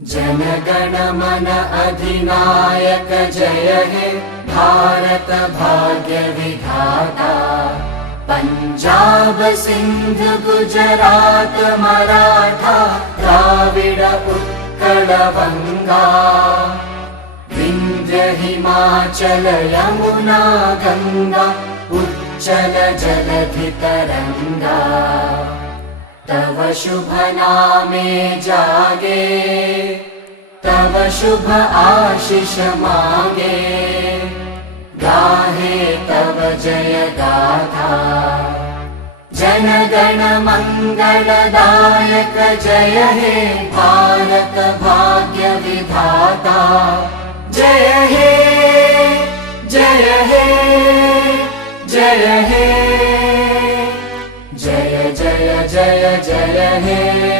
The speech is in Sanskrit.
जनगण मन अधिनायक जय हे भारत भाग्य विधाता। पंजाब सिंध गुजरात मराठा द्राविड उत्कल बंगा। विंध्य हिमाचल यमुना गंगा उच्चल जलधि तरंगा। तव शुभ नामे जागे तव शुभ आशीष मांगे। गाहे तव जय गाथा जनगण मंगलदायक जय हे भारत भाग्य विधाता। जय हे जय हे जय हे जय जय जय जय हे।